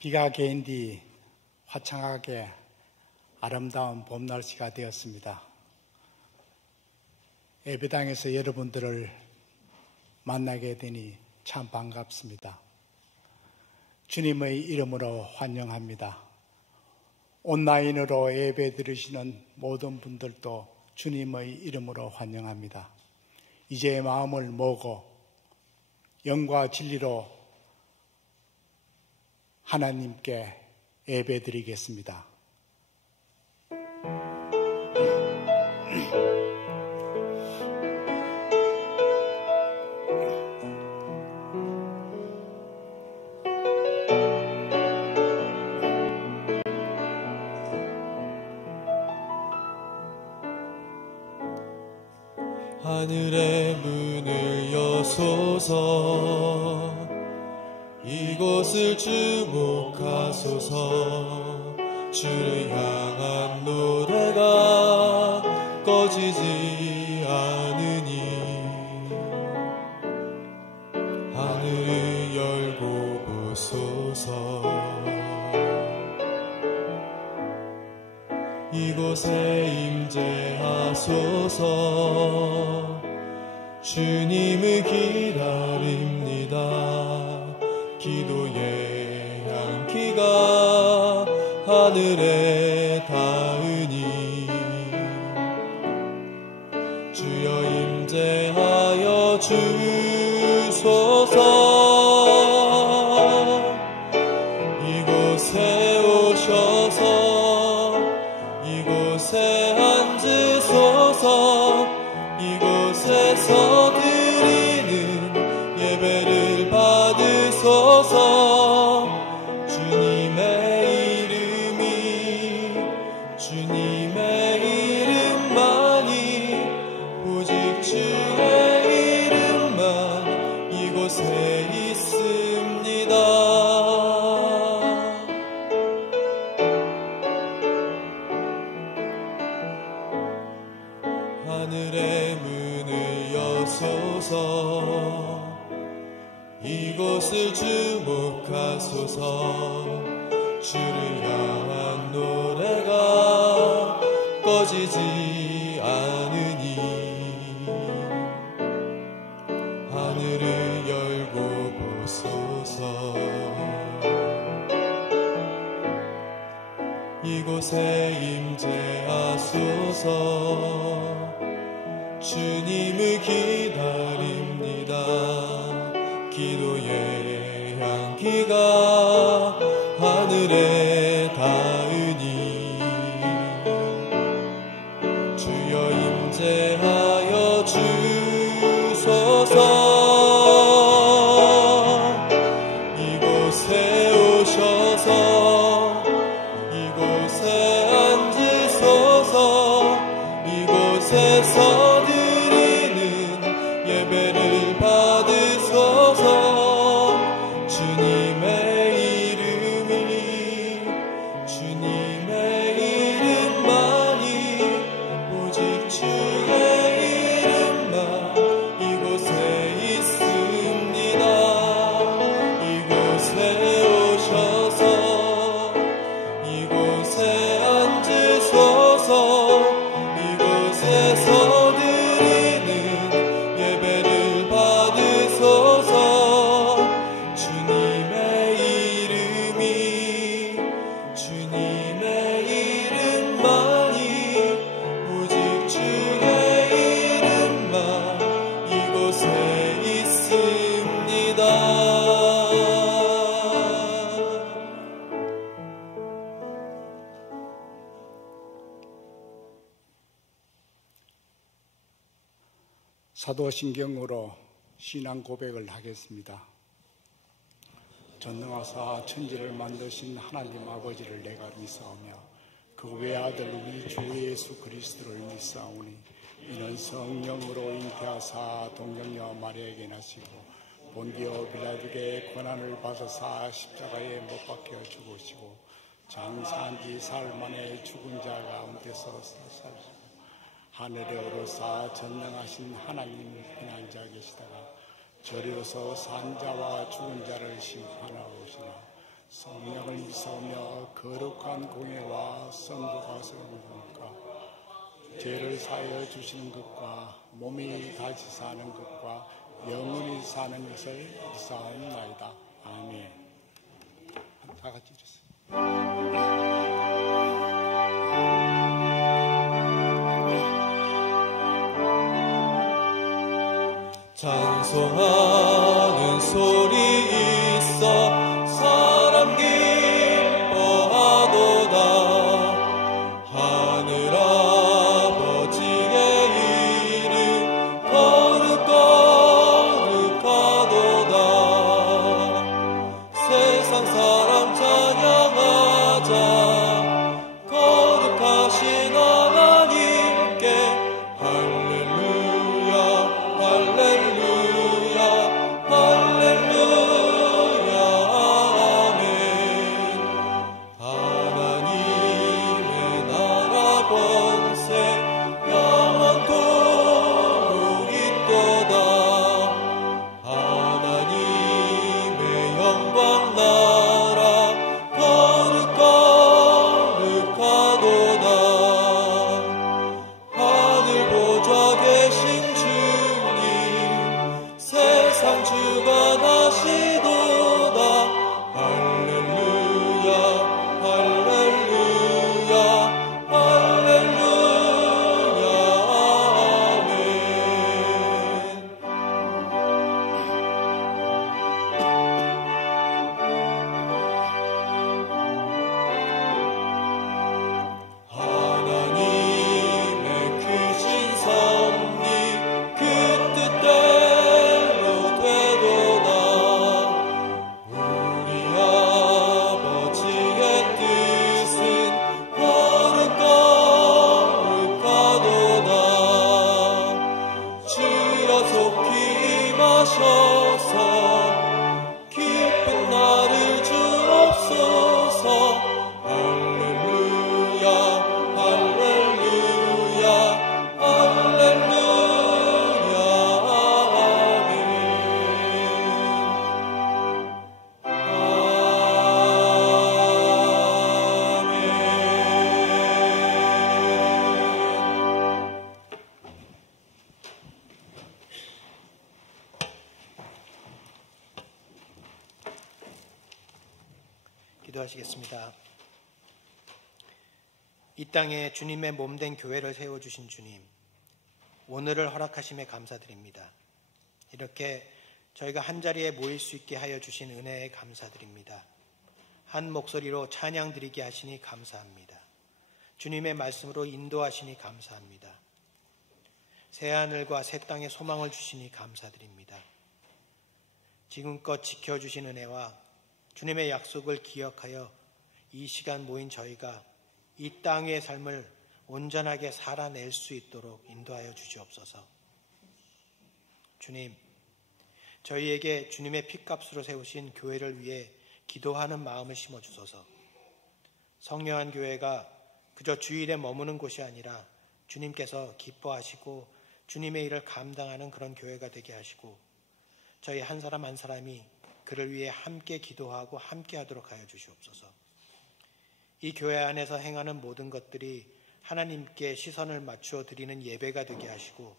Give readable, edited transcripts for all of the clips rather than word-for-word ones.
비가 개인 뒤 화창하게 아름다운 봄 날씨가 되었습니다. 예배당에서 여러분들을 만나게 되니 참 반갑습니다. 주님의 이름으로 환영합니다. 온라인으로 예배 드리시는 모든 분들도 주님의 이름으로 환영합니다. 이제 마음을 모으고 영과 진리로 하나님께 예배 드리겠습니다. 하늘의 문을 여소서, 이곳을 주목하소서. 주를 향한 노래가 꺼지지 않으니 하늘을 열고 보소서. 이곳에 임재하소서. 주님을 기다립니다. 기도의 향기가 하늘에 닿으니 주여 임재하여 주소서. 이곳에 오셔서 이곳에 앉으소서. 이곳에서 드리는 예배를 받으소서. 주님의 이름만이, 오직 주의 이름만 이곳에 있습니다. 하늘의 문을 여소서. 이곳을 주목하소서. 주를 향한 노래가 꺼지지 않으니 하늘을 열고 보소서. 이곳에 임재하소서. 주님을 기다립니다. 기도의 향기가 하늘에 닿으니 주여 임재하여 주소서. 이곳에 오셔서 이곳에 앉으소서. 이곳에서 드리는 예배를 받으소서. 주님의 이름만이, 오직 주의 이름만 이곳에 있습니다. 이곳에 오셔서 이곳에 앉으소서. 이곳에서 드리는 예배를 받으소서. 주님의 이름만이, 오직 주의 이름만 이곳에 있습니다. 사도신경으로 신앙 고백을 하겠습니다. 전능하사 천지를 만드신 하나님 아버지를 내가 믿사오며 그 외아들 우리 주 예수 그리스도를 믿사오니 이는 성령으로 잉태하사 동정녀 마리아에게 나시고 본디오 빌라도에게 고난을 받으사 십자가에 못 박혀 죽으시고 장사한 지 사흘 만에 죽은 자 가운데서 살으시고 하늘에 오르사 전능하신 하나님 피난자 계시다가 저리로서 산자와 죽은 자를 심판하러 오시나 성령을 믿사오며 거룩한 공예와 성도가 세우는 것과 죄를 사하여 주시는 것과 몸이 다시 사는 것과 영원히 사는 것을 믿사옵나이다. 아멘. 다 같이 주세요. 찬송하는 소리 있어 사람 기뻐하도다. 하늘 아버지의 이름 거룩거룩하도다. 세상 사람 찬양하자. 거룩하신 하나님께 할렐루야 할렐루야 할렐루야 아멘. 하나님의 나라 권세 영원토록 있도다. 하나님의 영광 나라 거룩거룩하도다. 하늘 보좌 계신 주님 세상 주관하시도다. 할렐루야 할렐루야 할렐루야 아멘. 하나님의 크신 섭리 그 뜻대로 되도다. 우리 아버지의 뜻은 거룩거룩하도다. 주여 속히 임하셔서 기쁜 나를 주옵소서. 할렐루야 할렐루야 할렐루야 아멘. 기도하시겠습니다. 이 땅에 주님의 몸된 교회를 세워주신 주님, 오늘을 허락하심에 감사드립니다. 이렇게 저희가 한자리에 모일 수 있게 하여 주신 은혜에 감사드립니다. 한 목소리로 찬양 드리게 하시니 감사합니다. 주님의 말씀으로 인도하시니 감사합니다. 새하늘과 새 땅에 소망을 주시니 감사드립니다. 지금껏 지켜주신 은혜와 주님의 약속을 기억하여 이 시간 모인 저희가 이 땅의 삶을 온전하게 살아낼 수 있도록 인도하여 주시옵소서. 주님, 저희에게 주님의 핏값으로 세우신 교회를 위해 기도하는 마음을 심어주소서. 성령한 교회가 그저 주일에 머무는 곳이 아니라 주님께서 기뻐하시고 주님의 일을 감당하는 그런 교회가 되게 하시고 저희 한 사람 한 사람이 그를 위해 함께 기도하고 함께 하도록 하여 주시옵소서. 이 교회 안에서 행하는 모든 것들이 하나님께 시선을 맞추어 드리는 예배가 되게 하시고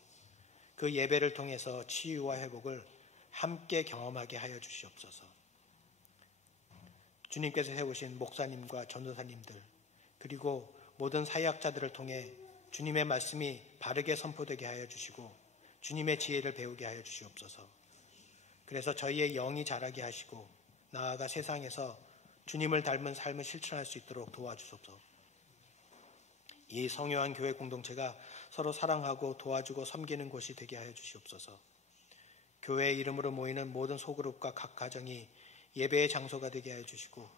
그 예배를 통해서 치유와 회복을 함께 경험하게 하여 주시옵소서. 주님께서 세우신 목사님과 전도사님들 그리고 모든 사역자들을 통해 주님의 말씀이 바르게 선포되게 하여 주시고 주님의 지혜를 배우게 하여 주시옵소서. 그래서 저희의 영이 자라게 하시고 나아가 세상에서 주님을 닮은 삶을 실천할 수 있도록 도와주소서. 이 성요한 교회 공동체가 서로 사랑하고 도와주고 섬기는 곳이 되게 하여 주시옵소서. 교회의 이름으로 모이는 모든 소그룹과 각 가정이 예배의 장소가 되게 하여 주시고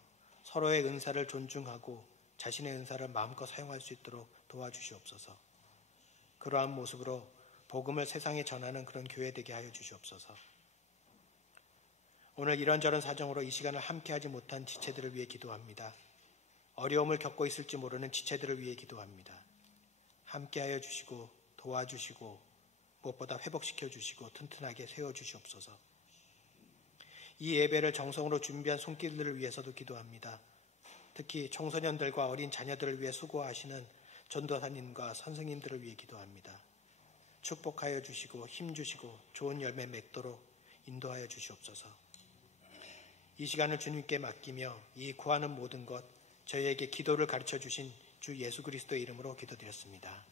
서로의 은사를 존중하고 자신의 은사를 마음껏 사용할 수 있도록 도와주시옵소서. 그러한 모습으로 복음을 세상에 전하는 그런 교회 되게 하여 주시옵소서. 오늘 이런저런 사정으로 이 시간을 함께하지 못한 지체들을 위해 기도합니다. 어려움을 겪고 있을지 모르는 지체들을 위해 기도합니다. 함께하여 주시고 도와주시고 무엇보다 회복시켜 주시고 튼튼하게 세워주시옵소서. 이 예배를 정성으로 준비한 손길들을 위해서도 기도합니다. 특히 청소년들과 어린 자녀들을 위해 수고하시는 전도사님과 선생님들을 위해 기도합니다. 축복하여 주시고 힘 주시고 좋은 열매 맺도록 인도하여 주시옵소서. 이 시간을 주님께 맡기며 이 구하는 모든 것 저희에게 기도를 가르쳐 주신 주 예수 그리스도의 이름으로 기도드렸습니다.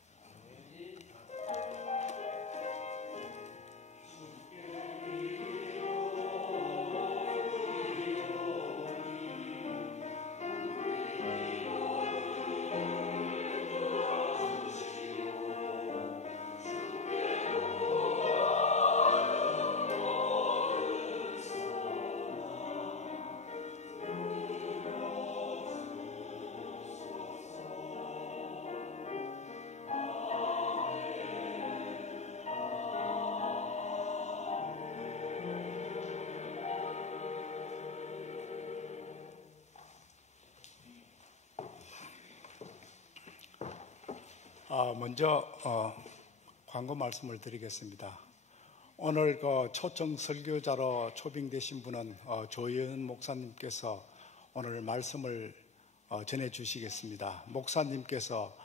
먼저 광고 말씀을 드리겠습니다. 오늘 초청 설교자로 초빙되신 분은 조혜은 목사님께서 오늘 말씀을 전해 주시겠습니다. 목사님께서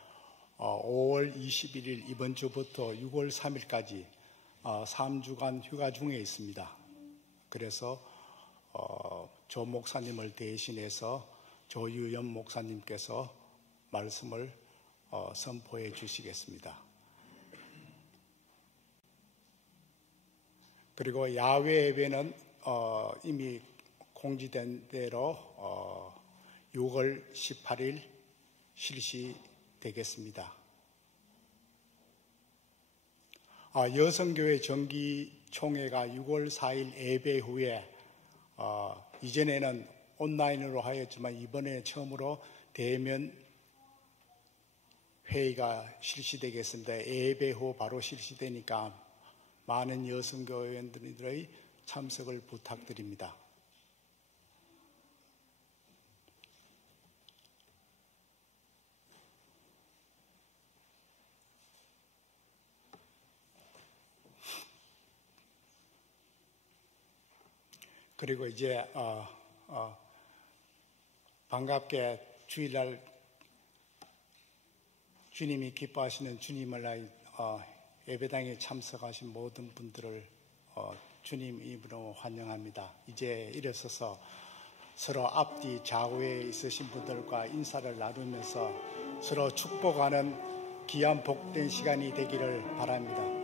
5월 21일 이번 주부터 6월 3일까지 3주간 휴가 중에 있습니다. 그래서 조 목사님을 대신해서 조유연 목사님께서 말씀을 선포해 주시겠습니다. 그리고 야외 예배는 이미 공지된 대로 6월 18일 실시되겠습니다. 여성교회 정기총회가 6월 4일 예배 후에 이전에는 온라인으로 하였지만 이번에 처음으로 대면 회의가 실시되겠습니다. 예배 후 바로 실시되니까 많은 여성교회원들의 참석을 부탁드립니다. 그리고 이제 반갑게 주일날 주님이 기뻐하시는 주님을 위하여 예배당에 참석하신 모든 분들을 주님 이름으로 환영합니다. 이제 일어서서 서로 앞뒤 좌우에 있으신 분들과 인사를 나누면서 서로 축복하는 귀한 복된 시간이 되기를 바랍니다.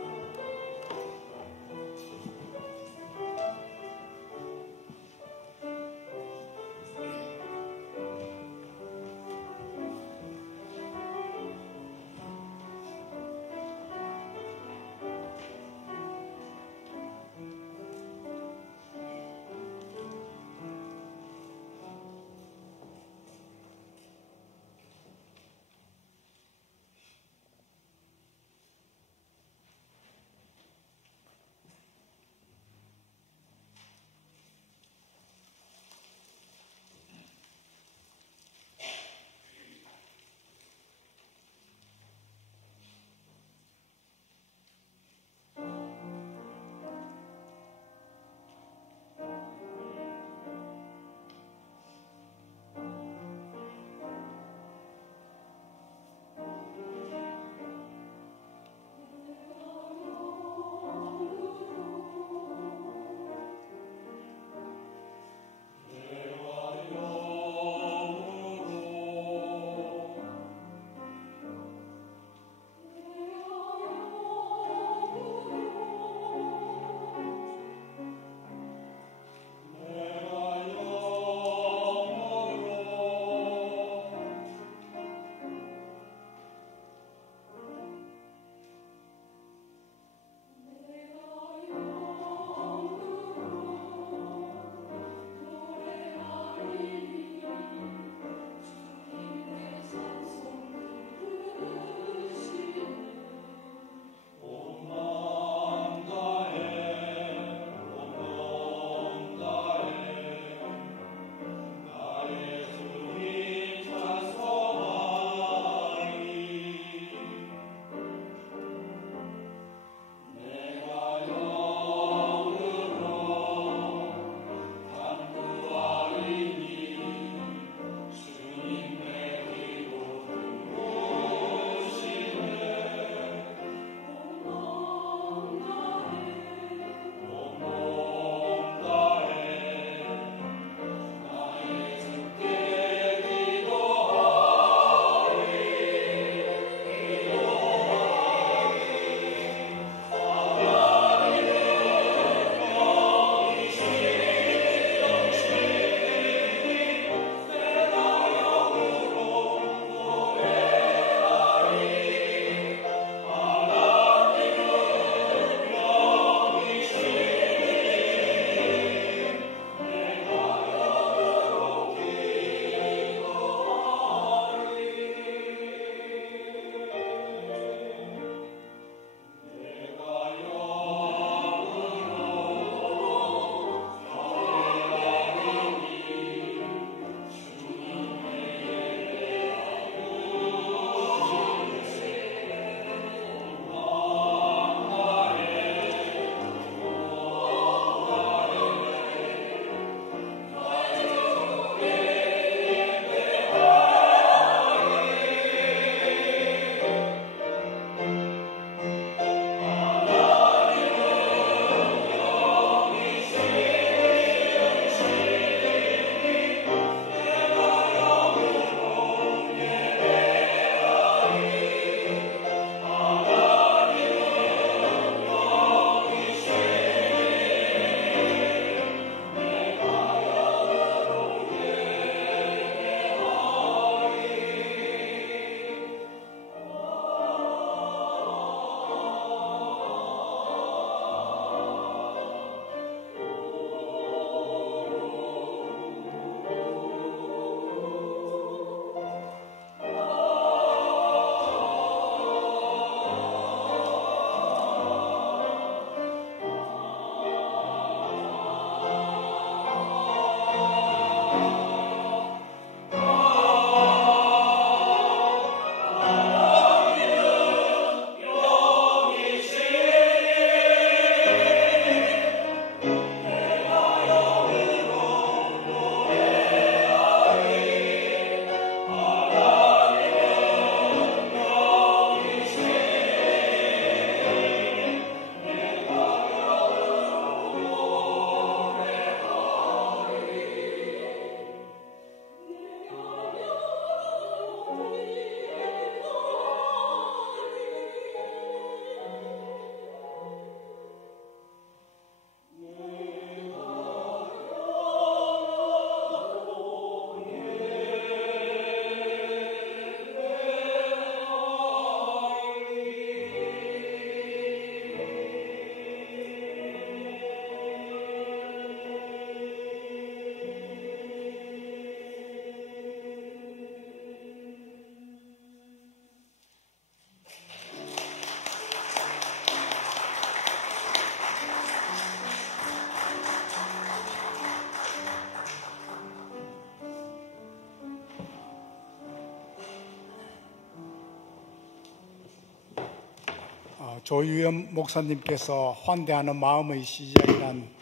조유연 목사님께서 환대하는 마음의 시작이란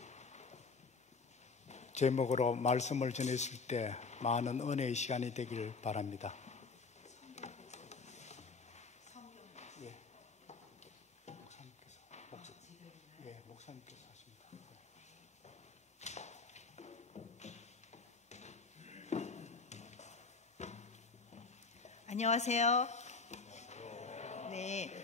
제목으로 말씀을 전했을 때 많은 은혜의 시간이 되길 바랍니다. 목사님께서 하십니다. 안녕하세요. 네,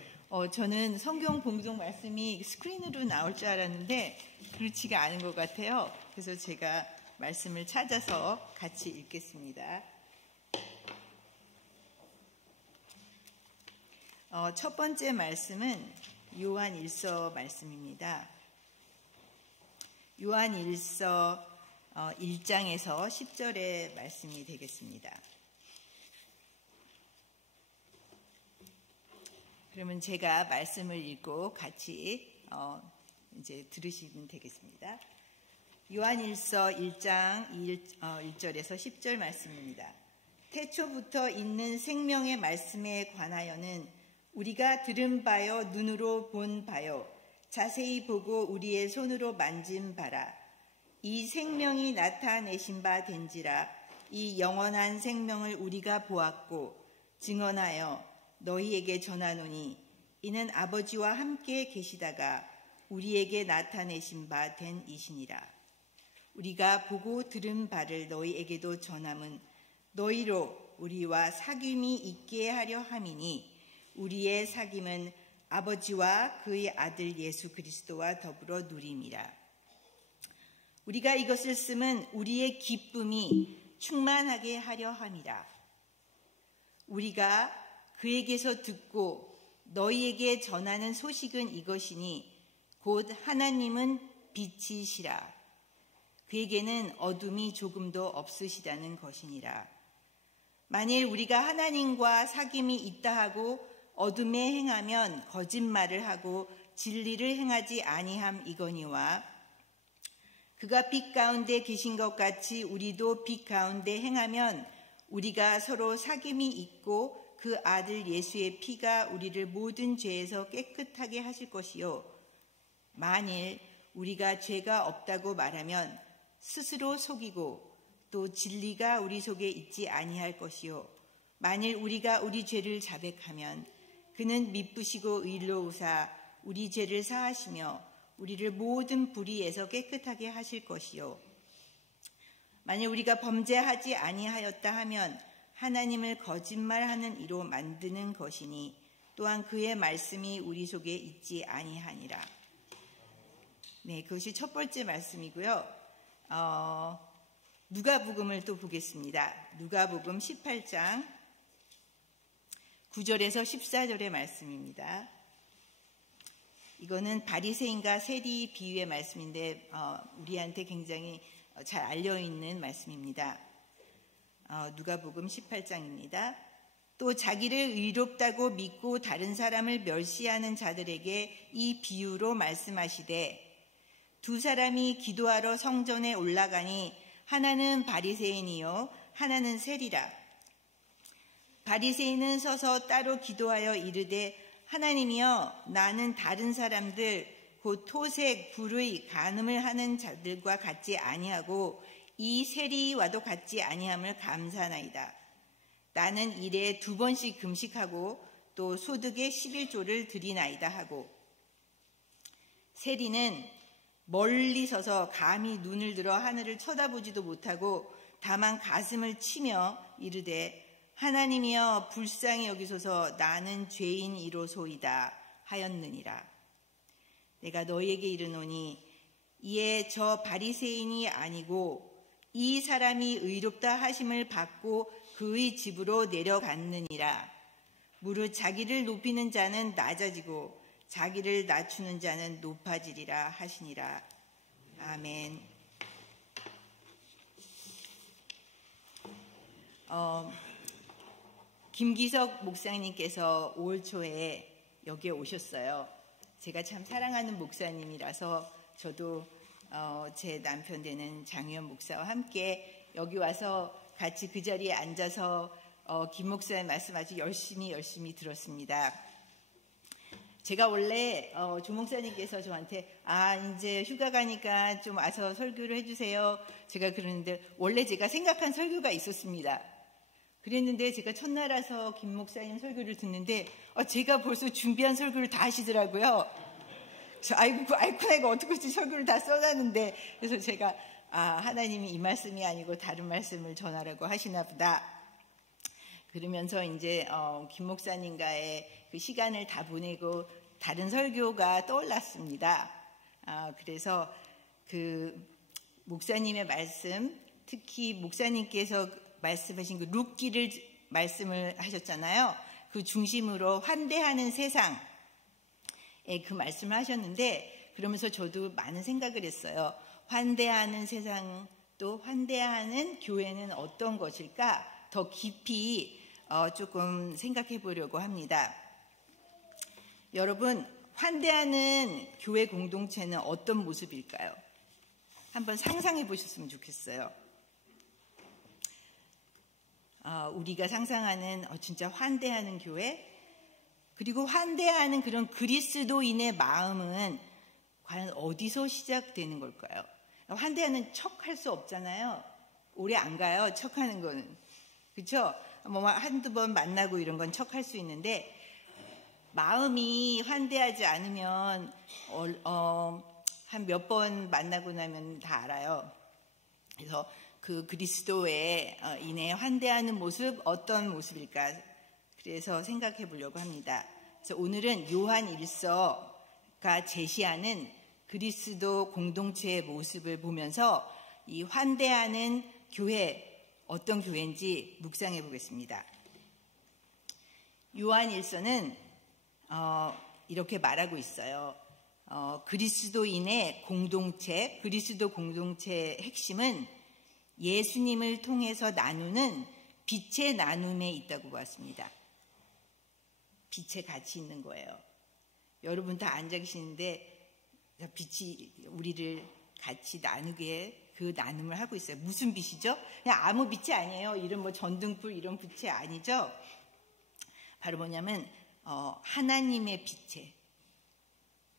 저는 성경 봉독 말씀이 스크린으로 나올 줄 알았는데 그렇지가 않은 것 같아요. 그래서 제가 말씀을 찾아서 같이 읽겠습니다. 첫 번째 말씀은 요한일서 말씀입니다. 요한일서 1장에서 10절의 말씀이 되겠습니다. 그러면 제가 말씀을 읽고 같이 이제 들으시면 되겠습니다. 요한일서 1장 1절에서 10절 말씀입니다. 태초부터 있는 생명의 말씀에 관하여는 우리가 들은 바요 눈으로 본 바요 자세히 보고 우리의 손으로 만진 바라. 이 생명이 나타내신 바 된지라. 이 영원한 생명을 우리가 보았고 증언하여 너희에게 전하노니 이는 아버지와 함께 계시다가 우리에게 나타내신 바 된 이시니라. 우리가 보고 들은 바를 너희에게도 전함은 너희로 우리와 사귐이 있게 하려 함이니 우리의 사귐은 아버지와 그의 아들 예수 그리스도와 더불어 누림이라. 우리가 이것을 쓰면 우리의 기쁨이 충만하게 하려 함이라. 우리가 그에게서 듣고 너희에게 전하는 소식은 이것이니 곧 하나님은 빛이시라. 그에게는 어둠이 조금도 없으시다는 것이니라. 만일 우리가 하나님과 사귐이 있다 하고 어둠에 행하면 거짓말을 하고 진리를 행하지 아니함 이거니와 그가 빛 가운데 계신 것 같이 우리도 빛 가운데 행하면 우리가 서로 사귐이 있고 그 아들 예수의 피가 우리를 모든 죄에서 깨끗하게 하실 것이요. 만일 우리가 죄가 없다고 말하면 스스로 속이고 또 진리가 우리 속에 있지 아니할 것이요. 만일 우리가 우리 죄를 자백하면 그는 미쁘시고 의로우사 우리 죄를 사하시며 우리를 모든 불의에서 깨끗하게 하실 것이요. 만일 우리가 범죄하지 아니하였다 하면 하나님을 거짓말하는 이로 만드는 것이니 또한 그의 말씀이 우리 속에 있지 아니하니라. 네, 그것이 첫 번째 말씀이고요. 누가복음을 또 보겠습니다. 누가복음 18장 9절에서 14절의 말씀입니다. 이거는 바리새인과 세리 비유의 말씀인데 우리한테 굉장히 잘 알려있는 말씀입니다. 누가복음 18장입니다. 또 자기를 의롭다고 믿고 다른 사람을 멸시하는 자들에게 이 비유로 말씀하시되 두 사람이 기도하러 성전에 올라가니 하나는 바리새인이요 하나는 세리라. 바리새인은 서서 따로 기도하여 이르되 하나님이여 나는 다른 사람들 곧 토색, 불의, 간음을 하는 자들과 같지 아니하고 이 세리와도 같지 아니함을 감사하나이다. 나는 일에 2번씩 금식하고 또 소득의 11조를 드리나이다 하고 세리는 멀리 서서 감히 눈을 들어 하늘을 쳐다보지도 못하고 다만 가슴을 치며 이르되 하나님이여 불쌍히 여기소서 나는 죄인이로소이다 하였느니라. 내가 너희에게 이르노니 이에 저 바리새인이 아니고 이 사람이 의롭다 하심을 받고 그의 집으로 내려갔느니라. 무릇 자기를 높이는 자는 낮아지고 자기를 낮추는 자는 높아지리라 하시니라. 아멘. 김기석 목사님께서 5월 초에 여기에 오셨어요. 제가 참 사랑하는 목사님이라서 저도 제 남편 되는 장유연 목사와 함께 여기 와서 같이 그 자리에 앉아서 김 목사의 말씀 아주 열심히 들었습니다. 제가 원래 조 목사님께서 저한테 이제 휴가 가니까 좀 와서 설교를 해주세요. 제가 그러는데 원래 제가 생각한 설교가 있었습니다. 그랬는데 제가 첫날 와서 김 목사님 설교를 듣는데 제가 벌써 준비한 설교를 다 하시더라고요. 그래서 아이고 내가 어떻게 설교를 다 써놨는데, 그래서 제가 하나님이 이 말씀이 아니고 다른 말씀을 전하라고 하시나 보다. 그러면서 이제 김 목사님과의 그 시간을 다 보내고 다른 설교가 떠올랐습니다. 그래서 그 목사님의 말씀, 특히 목사님께서 말씀하신 그 룻기를 말씀을 하셨잖아요. 그 중심으로 환대하는 세상에 그 말씀을 하셨는데, 그러면서 저도 많은 생각을 했어요. 환대하는 세상, 또 환대하는 교회는 어떤 것일까? 더 깊이 조금 생각해 보려고 합니다. 여러분, 환대하는 교회 공동체는 어떤 모습일까요? 한번 상상해 보셨으면 좋겠어요. 우리가 상상하는 진짜 환대하는 교회, 그리고 환대하는 그런 그리스도인의 마음은 과연 어디서 시작되는 걸까요? 환대하는 척 할 수 없잖아요. 오래 안 가요, 척하는 거는. 그렇죠? 뭐 한두 번 만나고 이런 건 척할 수 있는데, 마음이 환대하지 않으면 한 몇 번 만나고 나면 다 알아요. 그래서 그 그리스도의 인에 환대하는 모습, 어떤 모습일까? 그래서 생각해 보려고 합니다. 그래서 오늘은 요한 1서가 제시하는 그리스도 공동체의 모습을 보면서 이 환대하는 교회, 어떤 교회인지 묵상해 보겠습니다. 요한 1서는 이렇게 말하고 있어요. 그리스도인의 공동체, 그리스도 공동체의 핵심은 예수님을 통해서 나누는 빛의 나눔에 있다고 봤습니다. 빛에 같이 있는 거예요. 여러분 다 앉아 계시는데 빛이 우리를 같이 나누게 그 나눔을 하고 있어요. 무슨 빛이죠? 그냥 아무 빛이 아니에요. 이런 뭐 전등불 이런 빛이 아니죠. 바로 뭐냐면 하나님의 빛에,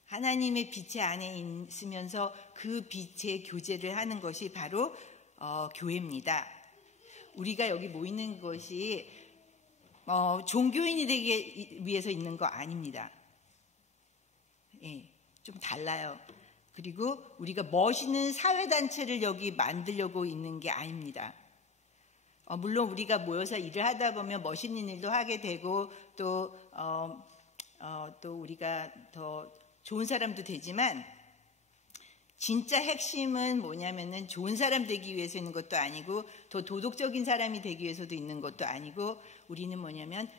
하나님의 빛의 안에 있으면서 그 빛의 교제를 하는 것이 바로 교회입니다. 우리가 여기 모이는 것이 종교인이 되기 위해서 있는 거 아닙니다. 예, 좀 달라요. 그리고 우리가 멋있는 사회단체를 여기 만들려고 있는 게 아닙니다. 물론 우리가 모여서 일을 하다 보면 멋있는 일도 하게 되고 또 우리가 더 좋은 사람도 되지만, 진짜 핵심은 뭐냐면은 좋은 사람 되기 위해서 있는 것도 아니고 더 도덕적인 사람이 되기 위해서도 있는 것도 아니고, 우리는 뭐냐면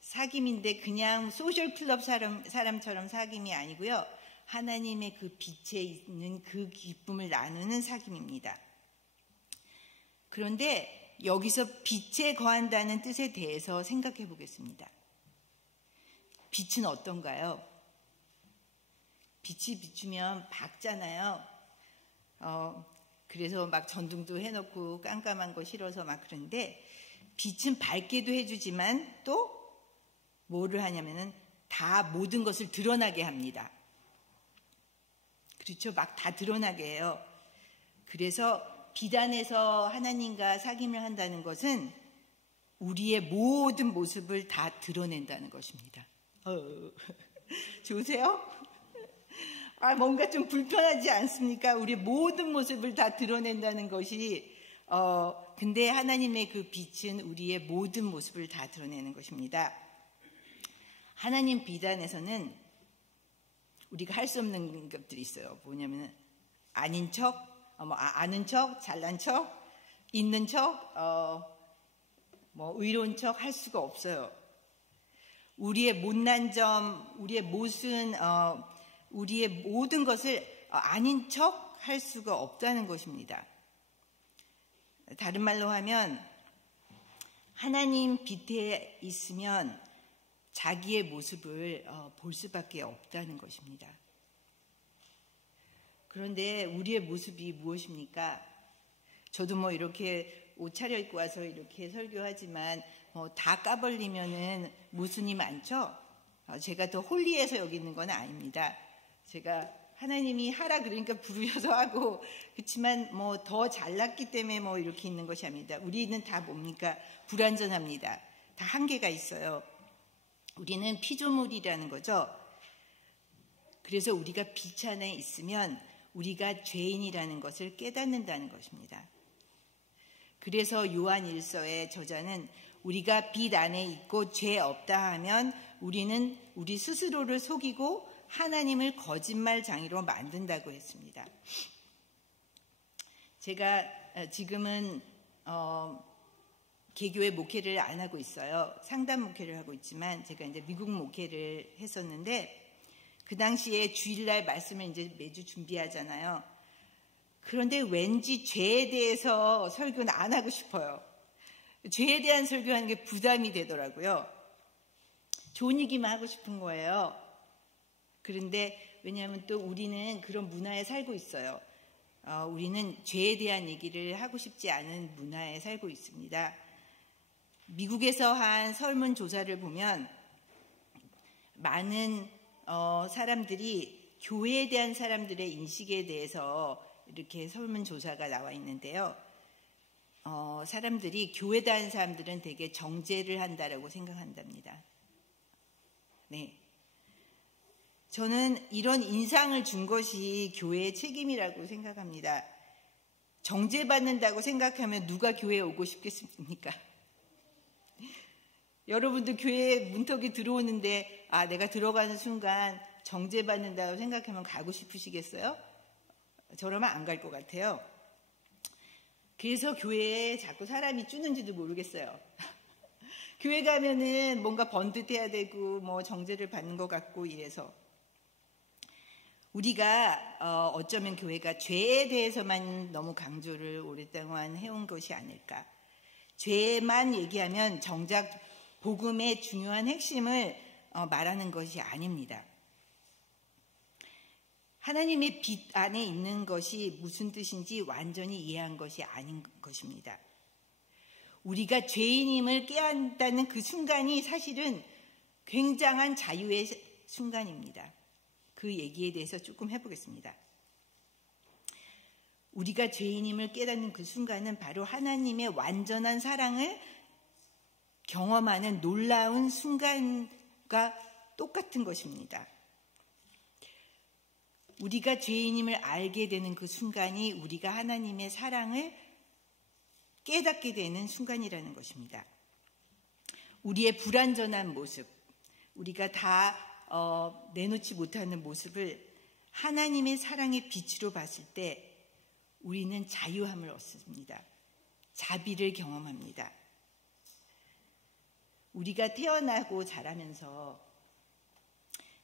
사귐인데 그냥 소셜클럽 사람처럼 사귐이 아니고요. 하나님의 그 빛에 있는 그 기쁨을 나누는 사귐입니다. 그런데 여기서 빛에 거한다는 뜻에 대해서 생각해 보겠습니다. 빛은 어떤가요? 빛이 비추면 밝잖아요. 그래서 막 전등도 해놓고 깜깜한 거 싫어서 막 그런데, 빛은 밝게도 해주지만 또 뭐를 하냐면은 다 모든 것을 드러나게 합니다. 그렇죠? 막 다 드러나게 해요. 그래서 비단에서 하나님과 사귐을 한다는 것은 우리의 모든 모습을 다 드러낸다는 것입니다. 좋으세요? 뭔가 좀 불편하지 않습니까? 우리의 모든 모습을 다 드러낸다는 것이, 근데 하나님의 그 빛은 우리의 모든 모습을 다 드러내는 것입니다. 하나님 비단에서는 우리가 할 수 없는 것들이 있어요. 뭐냐면 아닌 척, 아는 척, 잘난 척, 있는 척, 의로운 척 할 수가 없어요. 우리의 못난 점, 우리의 모순, 우리의 모든 것을 아닌 척 할 수가 없다는 것입니다. 다른 말로 하면 하나님 빛에 있으면 자기의 모습을 볼 수밖에 없다는 것입니다. 그런데 우리의 모습이 무엇입니까? 저도 이렇게 옷 차려입고 와서 이렇게 설교하지만 다 까벌리면은 모순이 많죠? 제가 더 홀리해서 여기 있는 건 아닙니다. 제가 하나님이 하라 그러니까 부르셔서 하고, 그렇지만 뭐 더 잘났기 때문에 뭐 이렇게 있는 것이 아닙니다. 우리는 다 뭡니까? 불완전합니다. 다 한계가 있어요. 우리는 피조물이라는 거죠. 그래서 우리가 빛 안에 있으면 우리가 죄인이라는 것을 깨닫는다는 것입니다. 그래서 요한 1서의 저자는 우리가 빛 안에 있고 죄 없다 하면 우리는 우리 스스로를 속이고 하나님을 거짓말장이로 만든다고 했습니다. 제가 지금은 개교회 목회를 안 하고 있어요. 상담 목회를 하고 있지만 제가 이제 미국 목회를 했었는데 그 당시에 주일날 말씀을 이제 매주 준비하잖아요. 그런데 왠지 죄에 대해서 설교는 안 하고 싶어요. 죄에 대한 설교하는 게 부담이 되더라고요. 좋은 얘기만 하고 싶은 거예요. 그런데 왜냐하면 또 우리는 그런 문화에 살고 있어요. 우리는 죄에 대한 얘기를 하고 싶지 않은 문화에 살고 있습니다. 미국에서 한 설문조사를 보면 많은 사람들이 교회에 대한 사람들의 인식에 대해서 이렇게 설문조사가 나와 있는데요. 사람들이 교회에 대한 사람들은 되게 정죄를 한다라고 생각한답니다. 네. 저는 이런 인상을 준 것이 교회의 책임이라고 생각합니다. 정죄받는다고 생각하면 누가 교회에 오고 싶겠습니까? 여러분도 교회에 문턱이 들어오는데 내가 들어가는 순간 정죄받는다고 생각하면 가고 싶으시겠어요? 저라면 안 갈 것 같아요. 그래서 교회에 자꾸 사람이 주는지도 모르겠어요. 교회 가면은 뭔가 번듯해야 되고 뭐 정죄를 받는 것 같고 이래서 우리가 어쩌면 교회가 죄에 대해서만 너무 강조를 오랫동안 해온 것이 아닐까. 죄만 얘기하면 정작 복음의 중요한 핵심을 말하는 것이 아닙니다. 하나님의 빛 안에 있는 것이 무슨 뜻인지 완전히 이해한 것이 아닌 것입니다. 우리가 죄인임을 깨닫는 그 순간이 사실은 굉장한 자유의 순간입니다. 그 얘기에 대해서 조금 해보겠습니다. 우리가 죄인임을 깨닫는 그 순간은 바로 하나님의 완전한 사랑을 경험하는 놀라운 순간과 똑같은 것입니다. 우리가 죄인임을 알게 되는 그 순간이 우리가 하나님의 사랑을 깨닫게 되는 순간이라는 것입니다. 우리의 불완전한 모습, 우리가 다 내놓지 못하는 모습을 하나님의 사랑의 빛으로 봤을 때 우리는 자유함을 얻습니다. 자비를 경험합니다. 우리가 태어나고 자라면서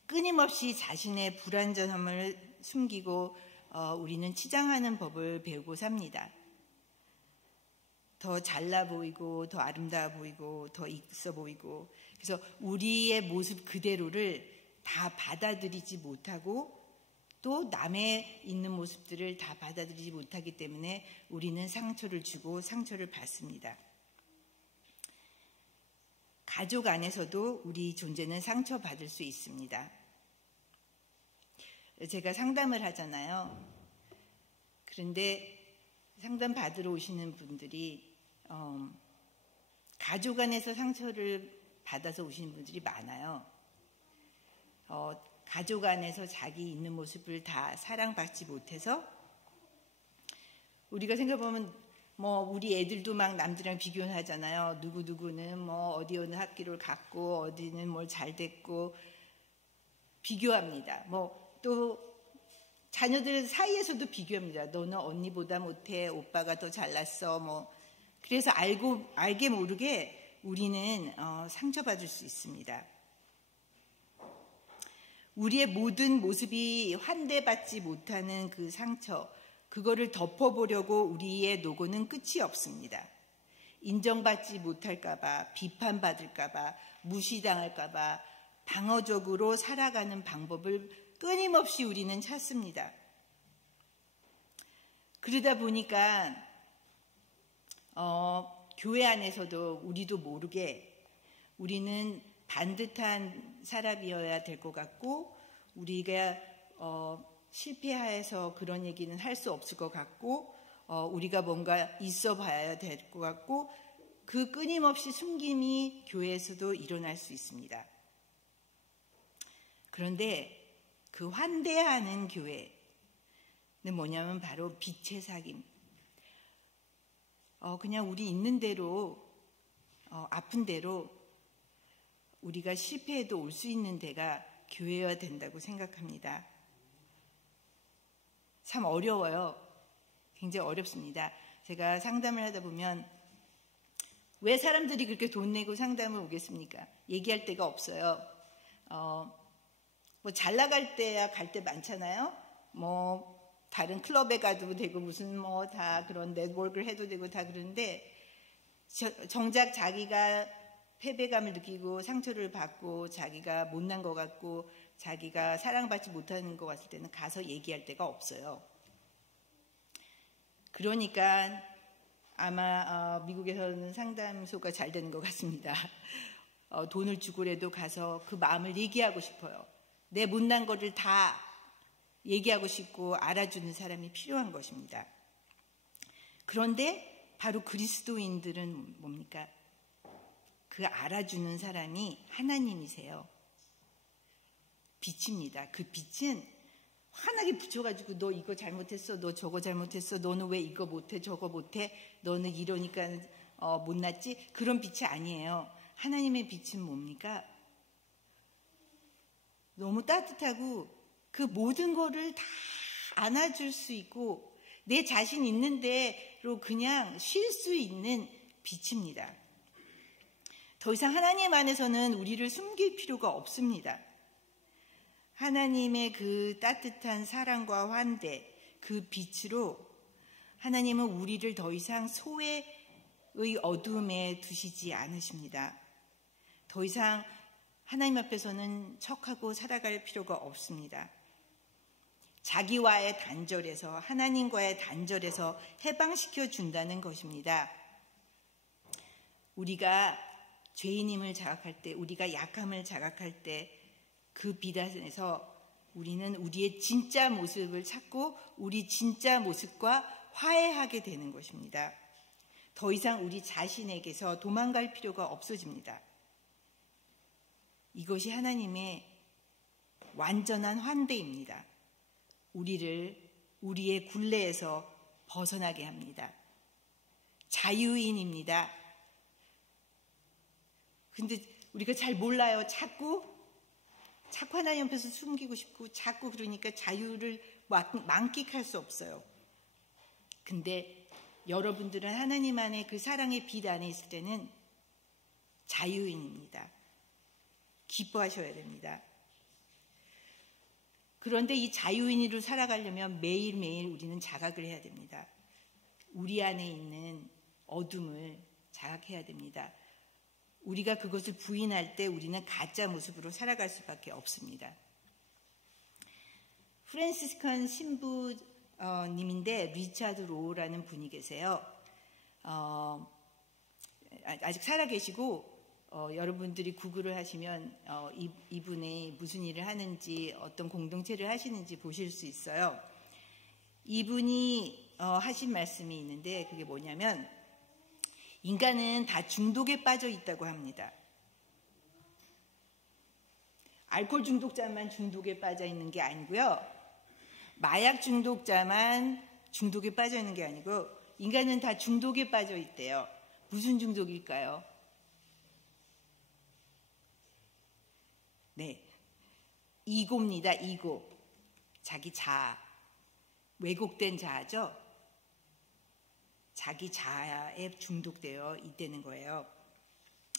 끊임없이 자신의 불완전함을 숨기고 우리는 치장하는 법을 배우고 삽니다. 더 잘나 보이고 더 아름다워 보이고 더 있어 보이고 그래서 우리의 모습 그대로를 다 받아들이지 못하고 또 남의 있는 모습들을 다 받아들이지 못하기 때문에 우리는 상처를 주고 상처를 받습니다. 가족 안에서도 우리 존재는 상처받을 수 있습니다. 제가 상담을 하잖아요. 그런데 상담 받으러 오시는 분들이 가족 안에서 상처를 받아서 오시는 분들이 많아요. 가족 안에서 자기 있는 모습을 다 사랑받지 못해서 우리가 생각해보면 뭐 우리 애들도 막 남들이랑 비교를 하잖아요. 누구누구는 뭐 어디 어느 학교를 갔고 어디는 뭘 잘 됐고 비교합니다. 뭐 또 자녀들 사이에서도 비교합니다. 너는 언니보다 못해, 오빠가 더 잘났어. 뭐 그래서 알게 모르게 우리는 상처받을 수 있습니다. 우리의 모든 모습이 환대받지 못하는 그 상처, 그거를 덮어보려고 우리의 노고는 끝이 없습니다. 인정받지 못할까봐, 비판받을까봐, 무시당할까봐 방어적으로 살아가는 방법을 끊임없이 우리는 찾습니다. 그러다 보니까 교회 안에서도 우리도 모르게 우리는 반듯한 사람이어야 될 것 같고, 우리가 실패해서 그런 얘기는 할 수 없을 것 같고, 우리가 뭔가 있어 봐야 될 것 같고, 그 끊임없이 숨김이 교회에서도 일어날 수 있습니다. 그런데 그 환대하는 교회는 뭐냐면 바로 빛의 사귐. 그냥 우리 있는 대로, 아픈 대로 우리가 실패해도 올 수 있는 데가 교회여야 된다고 생각합니다. 참 어려워요. 굉장히 어렵습니다. 제가 상담을 하다 보면 왜 사람들이 그렇게 돈 내고 상담을 오겠습니까? 얘기할 데가 없어요. 뭐 잘 나갈 때야 갈 때 많잖아요. 뭐 다른 클럽에 가도 되고 무슨 뭐 다 그런 네트워크를 해도 되고 다 그러는데 정작 자기가 패배감을 느끼고 상처를 받고 자기가 못난 것 같고 자기가 사랑받지 못하는 것 같을 때는 가서 얘기할 데가 없어요. 그러니까 아마 미국에서는 상담소가 잘 되는 것 같습니다. 돈을 주고라도 가서 그 마음을 얘기하고 싶어요. 내 못난 거를 다 얘기하고 싶고 알아주는 사람이 필요한 것입니다. 그런데 바로 그리스도인들은 뭡니까? 그 알아주는 사람이 하나님이세요. 빛입니다. 그 빛은 환하게 붙여가지고 너 이거 잘못했어, 너 저거 잘못했어, 너는 왜 이거 못해, 저거 못해, 너는 이러니까 못났지? 그런 빛이 아니에요. 하나님의 빛은 뭡니까? 너무 따뜻하고 그 모든 거를 다 안아줄 수 있고 내 자신 있는 대로 그냥 쉴 수 있는 빛입니다. 더 이상 하나님 안에서는 우리를 숨길 필요가 없습니다. 하나님의 그 따뜻한 사랑과 환대, 그 빛으로 하나님은 우리를 더 이상 소외의 어둠에 두시지 않으십니다. 더 이상 하나님 앞에서는 척하고 살아갈 필요가 없습니다. 자기와의 단절에서, 하나님과의 단절에서 해방시켜 준다는 것입니다. 우리가 죄인임을 자각할 때, 우리가 약함을 자각할 때 그 빛 안에서 우리는 우리의 진짜 모습을 찾고 우리 진짜 모습과 화해하게 되는 것입니다. 더 이상 우리 자신에게서 도망갈 필요가 없어집니다. 이것이 하나님의 완전한 환대입니다. 우리를 우리의 굴레에서 벗어나게 합니다. 자유인입니다. 근데 우리가 잘 몰라요. 자꾸 하나님 앞에서 숨기고 싶고 자꾸 그러니까 자유를 만끽할 수 없어요. 근데 여러분들은 하나님 안에 그 사랑의 빛 안에 있을 때는 자유인입니다. 기뻐하셔야 됩니다. 그런데 이 자유인으로 살아가려면 매일매일 우리는 자각을 해야 됩니다. 우리 안에 있는 어둠을 자각해야 됩니다. 우리가 그것을 부인할 때 우리는 가짜 모습으로 살아갈 수밖에 없습니다. 프랜시스컨 신부님인데 리차드 로우라는 분이 계세요. 아직 살아계시고 여러분들이 구글을 하시면 이분이 무슨 일을 하는지 어떤 공동체를 하시는지 보실 수 있어요. 이분이 하신 말씀이 있는데 그게 뭐냐면 인간은 다 중독에 빠져 있다고 합니다. 알코올 중독자만 중독에 빠져 있는 게 아니고요. 마약 중독자만 중독에 빠져 있는 게 아니고 인간은 다 중독에 빠져 있대요. 무슨 중독일까요? 네, 이고입니다. 이고. 자기 자아. 왜곡된 자아죠. 자기 자아에 중독되어 있다는 거예요.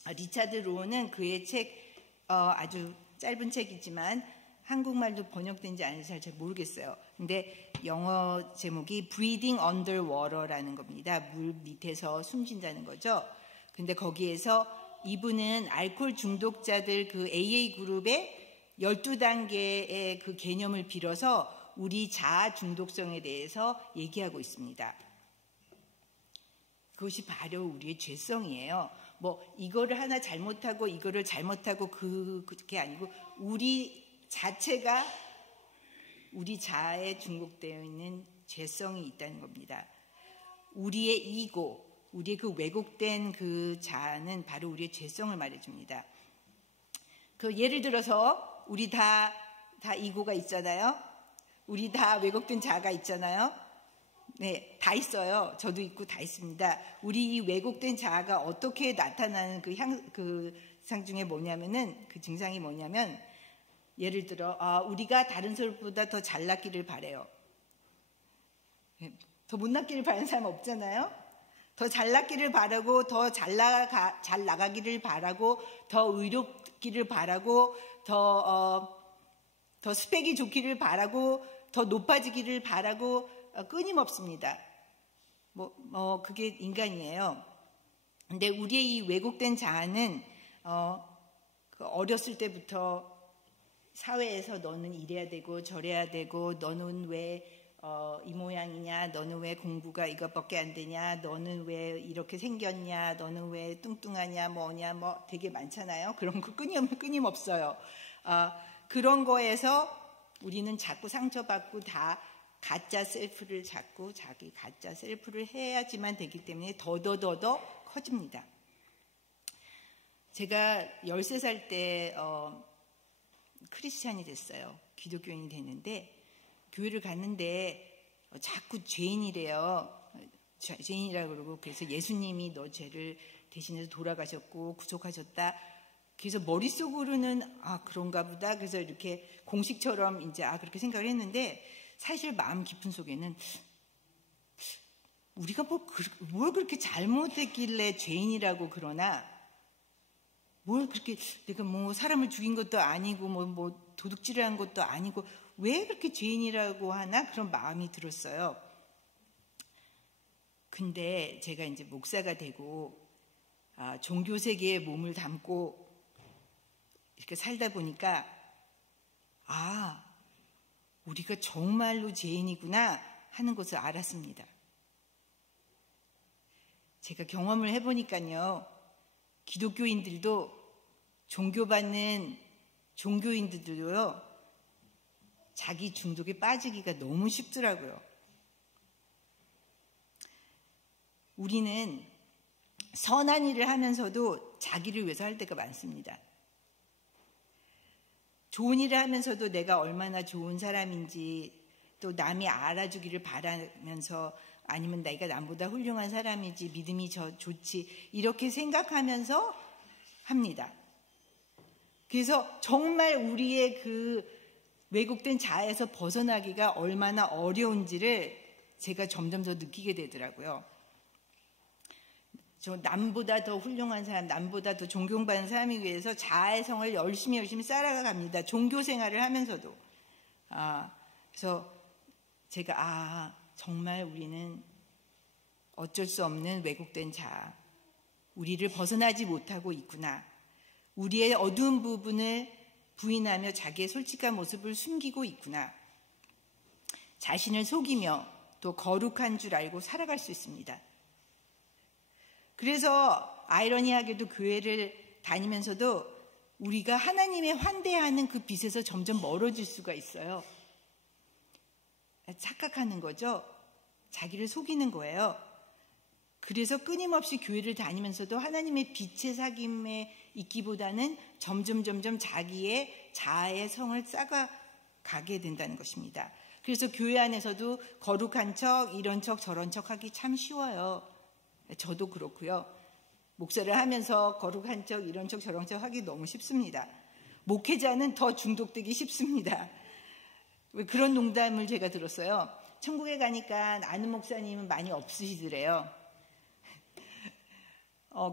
리차드 로우는 그의 책, 아주 짧은 책이지만 한국말도 번역된지 아닌지 잘 모르겠어요. 근데 영어 제목이 Breathing Underwater라는 겁니다. 물 밑에서 숨쉰다는 거죠. 근데 거기에서 이분은 알코올 중독자들 그 AA 그룹의 12단계의 그 개념을 빌어서 우리 자아 중독성에 대해서 얘기하고 있습니다. 그것이 바로 우리의 죄성이에요. 뭐 이거를 하나 잘못하고 이거를 잘못하고 그게 아니고 우리 자체가 우리 자아에 중독되어 있는 죄성이 있다는 겁니다. 우리의 이고, 우리의 그 왜곡된 그 자아는 바로 우리의 죄성을 말해줍니다. 그 예를 들어서 우리 다 이고가 있잖아요. 우리 다 왜곡된 자아가 있잖아요. 네, 다 있어요. 저도 있고 다 있습니다. 우리 이 왜곡된 자아가 어떻게 나타나는 그 상 중에 뭐냐면은 그 증상이 뭐냐면 예를 들어 우리가 다른 사람보다 더 잘났기를 바래요. 더 못났기를 바라는 사람 없잖아요. 더 잘났기를 바라고 더 잘 나가기를 바라고 더 의롭기를 바라고 더 스펙이 좋기를 바라고 더 높아지기를 바라고 끊임없습니다. 그게 인간이에요. 근데 우리의 이 왜곡된 자아는 어렸을 때부터 사회에서 너는 이래야 되고 저래야 되고 너는 왜 이 모양이냐, 너는 왜 공부가 이것밖에 안 되냐, 너는 왜 이렇게 생겼냐, 너는 왜 뚱뚱하냐, 뭐냐, 뭐 되게 많잖아요. 그런 거 끊임없어요. 그런 거에서 우리는 자꾸 상처받고 다 가짜 셀프를 자꾸 자기 가짜 셀프를 해야지만 되기 때문에 더더 커집니다. 제가 13살 때 크리스찬이 됐어요. 기독교인이 됐는데 교회를 갔는데 자꾸 죄인이래요. 죄인이라고 그러고 그래서 예수님이 너 죄를 대신해서 돌아가셨고 구속하셨다. 그래서 머릿속으로는 그런가 보다. 그래서 이렇게 공식처럼 이제 그렇게 생각을 했는데 사실 마음 깊은 속에는 우리가 뭘 그렇게 잘못했길래 죄인이라고 그러나 뭘 그렇게 내가 뭐 사람을 죽인 것도 아니고 뭐 도둑질을 한 것도 아니고 왜 그렇게 죄인이라고 하나 그런 마음이 들었어요. 근데 제가 이제 목사가 되고 종교 세계에 몸을 담고 이렇게 살다 보니까 우리가 정말로 죄인이구나 하는 것을 알았습니다. 제가 경험을 해보니까요. 기독교인들도 종교받는 종교인들도요. 자기 중독에 빠지기가 너무 쉽더라고요. 우리는 선한 일을 하면서도 자기를 위해서 할 때가 많습니다. 좋은 일을 하면서도 내가 얼마나 좋은 사람인지 또 남이 알아주기를 바라면서 아니면 내가 남보다 훌륭한 사람이지 믿음이 좋지 이렇게 생각하면서 합니다. 그래서 정말 우리의 그 왜곡된 자아에서 벗어나기가 얼마나 어려운지를 제가 점점 더 느끼게 되더라고요. 저 남보다 더 훌륭한 사람, 남보다 더 존경받는 사람이 위해서 자아의 성을 열심히 쌓아갑니다. 종교 생활을 하면서도. 그래서 제가 정말 우리는 어쩔 수 없는 왜곡된 자아, 우리를 벗어나지 못하고 있구나. 우리의 어두운 부분을 부인하며 자기의 솔직한 모습을 숨기고 있구나. 자신을 속이며 또 거룩한 줄 알고 살아갈 수 있습니다. 그래서 아이러니하게도 교회를 다니면서도 우리가 하나님의 환대하는 그 빛에서 점점 멀어질 수가 있어요. 착각하는 거죠. 자기를 속이는 거예요. 그래서 끊임없이 교회를 다니면서도 하나님의 빛의 사귐에 있기보다는 점점 자기의 자아의 성을 쌓아가게 된다는 것입니다. 그래서 교회 안에서도 거룩한 척, 이런 척, 저런 척 하기 참 쉬워요. 저도 그렇고요. 목사를 하면서 거룩한 척, 이런 척, 저런 척 하기 너무 쉽습니다. 목회자는 더 중독되기 쉽습니다. 그런 농담을 제가 들었어요. 천국에 가니까 아는 목사님은 많이 없으시더래요.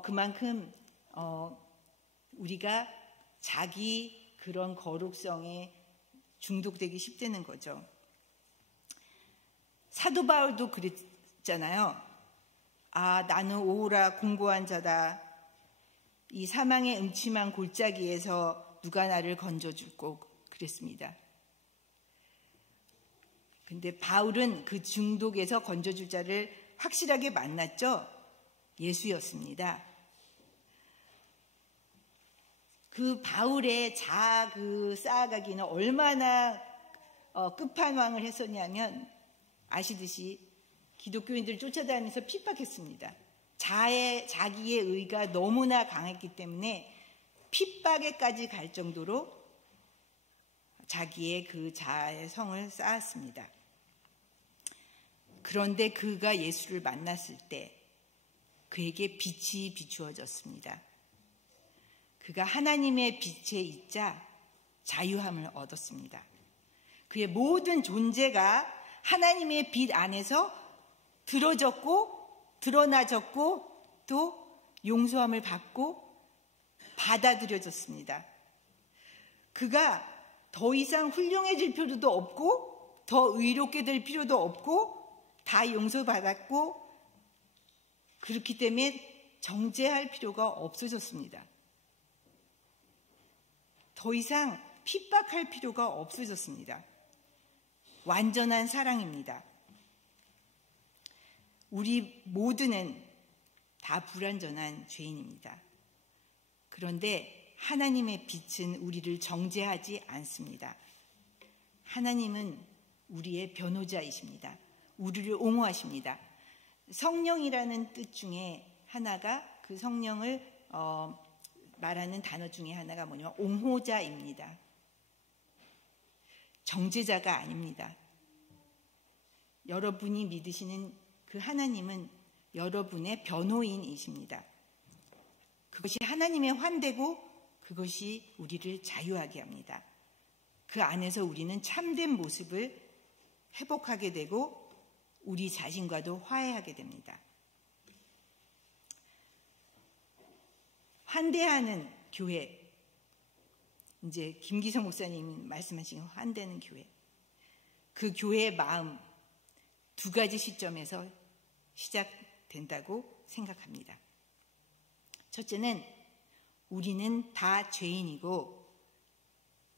그만큼 우리가 자기 그런 거룩성에 중독되기 쉽다는 거죠. 사도 바울도 그랬잖아요. 나는 오호라 공고한 자다. 이 사망의 음침한 골짜기에서 누가 나를 건져줄고 그랬습니다. 근데 바울은 그 중독에서 건져줄 자를 확실하게 만났죠. 예수였습니다. 그 바울의 그 쌓아가기는 얼마나 끝판왕을 했었냐면 아시듯이 기독교인들을 쫓아다니면서 핍박했습니다. 자기의 의가 너무나 강했기 때문에 핍박에까지 갈 정도로 자기의 그 자아의 성을 쌓았습니다. 그런데 그가 예수를 만났을 때 그에게 빛이 비추어졌습니다. 그가 하나님의 빛에 있자 자유함을 얻었습니다. 그의 모든 존재가 하나님의 빛 안에서 드러나졌고 또 용서함을 받고 받아들여졌습니다. 그가 더 이상 훌륭해질 필요도 없고 더 의롭게 될 필요도 없고 다 용서받았고 그렇기 때문에 정죄할 필요가 없어졌습니다. 더 이상 핍박할 필요가 없어졌습니다. 완전한 사랑입니다. 우리 모두는 다 불완전한 죄인입니다. 그런데 하나님의 빛은 우리를 정죄하지 않습니다. 하나님은 우리의 변호자이십니다. 우리를 옹호하십니다. 성령이라는 뜻 중에 하나가 그 성령을 말하는 단어 중에 하나가 뭐냐면 옹호자입니다. 정죄자가 아닙니다. 여러분이 믿으시는 그 하나님은 여러분의 변호인이십니다. 그것이 하나님의 환대고 그것이 우리를 자유하게 합니다. 그 안에서 우리는 참된 모습을 회복하게 되고 우리 자신과도 화해하게 됩니다. 환대하는 교회, 이제 김기성 목사님 말씀하신 환대하는 교회, 그 교회의 마음 두 가지 시점에서 시작된다고 생각합니다. 첫째는 우리는 다 죄인이고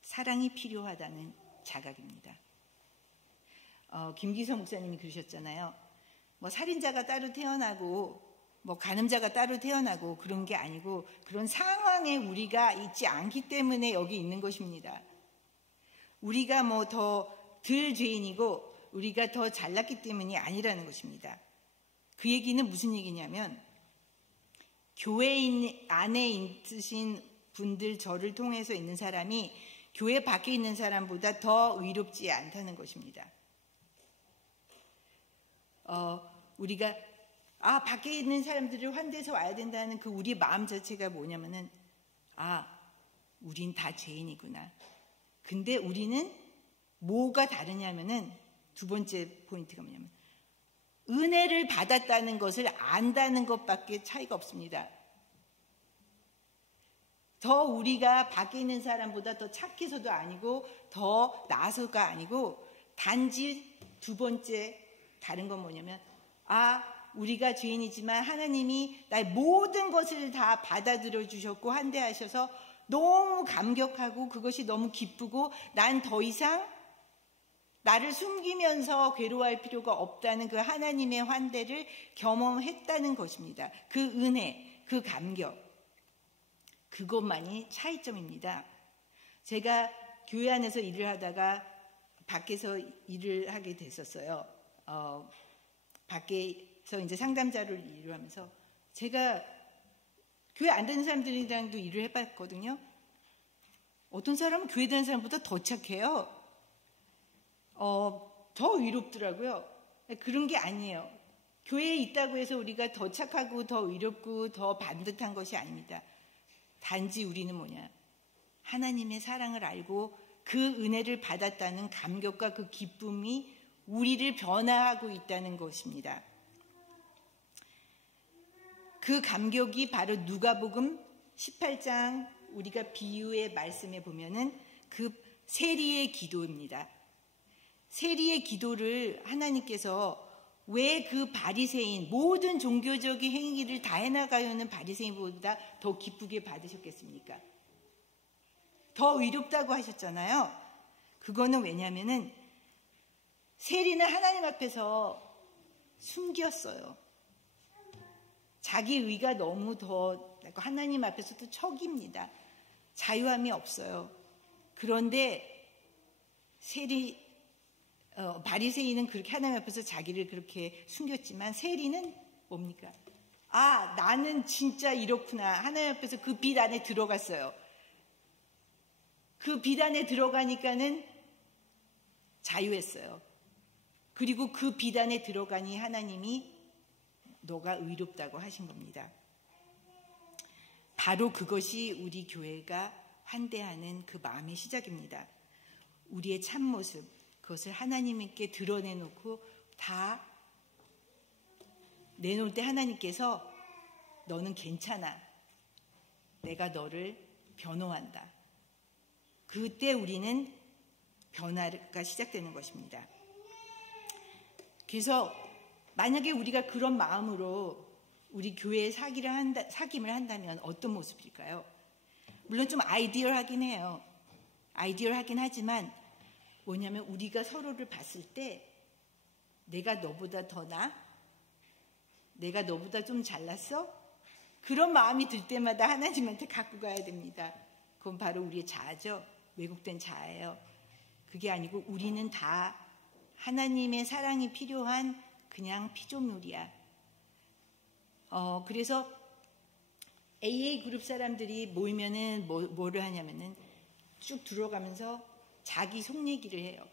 사랑이 필요하다는 자각입니다. 김기성 목사님이 그러셨잖아요. 뭐 살인자가 따로 태어나고 뭐 간음자가 따로 태어나고 그런 게 아니고 그런 상황에 우리가 있지 않기 때문에 여기 있는 것입니다. 우리가 뭐 더 덜 죄인이고 우리가 더 잘났기 때문이 아니라는 것입니다. 그 얘기는 무슨 얘기냐면 교회 안에 있으신 분들, 저를 통해서 있는 사람이 교회 밖에 있는 사람보다 더 의롭지 않다는 것입니다. 우리가 밖에 있는 사람들을 환대해서 와야 된다는 그 우리 마음 자체가 뭐냐면은 우린 다 죄인이구나. 근데 우리는 뭐가 다르냐면은 두 번째 포인트가 뭐냐면 은혜를 받았다는 것을 안다는 것밖에 차이가 없습니다. 더 우리가 밖에 있는 사람보다 더 착해서도 아니고 더 나아서가 아니고 단지 두 번째 다른 건 뭐냐면 우리가 죄인이지만 하나님이 나의 모든 것을 다 받아들여 주셨고 환대하셔서 너무 감격하고 그것이 너무 기쁘고 난 더 이상 나를 숨기면서 괴로워할 필요가 없다는 그 하나님의 환대를 경험했다는 것입니다. 그 은혜, 그 감격, 그것만이 차이점입니다. 제가 교회 안에서 일을 하다가 밖에서 일을 하게 됐었어요. 밖에서 이제 상담자로 일을 하면서 제가 교회 안 다니는 사람들이랑도 일을 해봤거든요. 어떤 사람은 교회 다니는 사람보다 더 착해요. 더 의롭더라고요. 그런 게 아니에요. 교회에 있다고 해서 우리가 더 착하고 더 의롭고 더 반듯한 것이 아닙니다. 단지 우리는 뭐냐? 하나님의 사랑을 알고 그 은혜를 받았다는 감격과 그 기쁨이 우리를 변화하고 있다는 것입니다. 그 감격이 바로 누가복음 18장 우리가 비유의 말씀에 보면은 그 세리의 기도입니다. 세리의 기도를 하나님께서 왜 그 바리새인 모든 종교적인 행위를 다 해나가려는 바리새인보다 더 기쁘게 받으셨겠습니까? 더 의롭다고 하셨잖아요. 그거는 왜냐하면은 세리는 하나님 앞에서 숨겼어요. 자기 의가 너무 더 하나님 앞에서도 척입니다. 자유함이 없어요. 그런데 바리새인은 그렇게 하나님 앞에서 자기를 그렇게 숨겼지만 세리는 뭡니까? 아, 나는 진짜 이렇구나. 하나님 앞에서 그 빛 안에 들어갔어요. 그 빛 안에 들어가니까는 자유했어요. 그리고 그 빛 안에 들어가니 하나님이 너가 의롭다고 하신 겁니다. 바로 그것이 우리 교회가 환대하는 그 마음의 시작입니다. 우리의 참모습, 그것을 하나님께 드러내놓고 다 내놓을 때 하나님께서 너는 괜찮아. 내가 너를 변호한다. 그때 우리는 변화가 시작되는 것입니다. 그래서 만약에 우리가 그런 마음으로 우리 교회에 사귐을 한다면 어떤 모습일까요? 물론 좀 아이디얼하긴 해요. 아이디얼하긴 하지만 뭐냐면 우리가 서로를 봤을 때 내가 너보다 더 나아? 내가 너보다 좀 잘났어? 그런 마음이 들 때마다 하나님한테 갖고 가야 됩니다. 그건 바로 우리의 자아죠. 왜곡된 자아예요. 그게 아니고 우리는 다 하나님의 사랑이 필요한 그냥 피조물이야. 그래서 AA 그룹 사람들이 모이면은 뭐를 하냐면은 쭉 들어가면서 자기 속 얘기를 해요.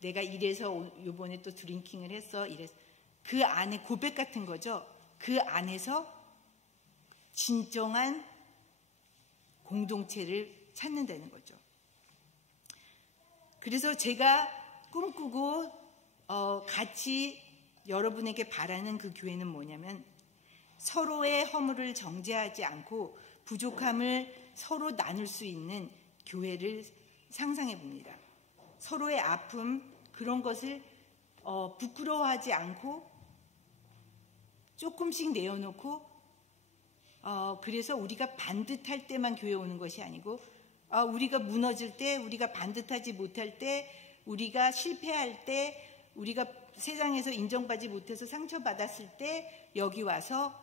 내가 이래서 요번에 또 드링킹을 했어. 이래서 그 안에 고백 같은 거죠. 그 안에서 진정한 공동체를 찾는다는 거죠. 그래서 제가 꿈꾸고 같이 여러분에게 바라는 그 교회는 뭐냐면 서로의 허물을 정죄하지 않고 부족함을 서로 나눌 수 있는 교회를 상상해 봅니다. 서로의 아픔 그런 것을 부끄러워하지 않고 조금씩 내어놓고 그래서 우리가 반듯할 때만 교회 오는 것이 아니고 우리가 무너질 때, 우리가 반듯하지 못할 때, 우리가 실패할 때, 우리가 세상에서 인정받지 못해서 상처받았을 때 여기 와서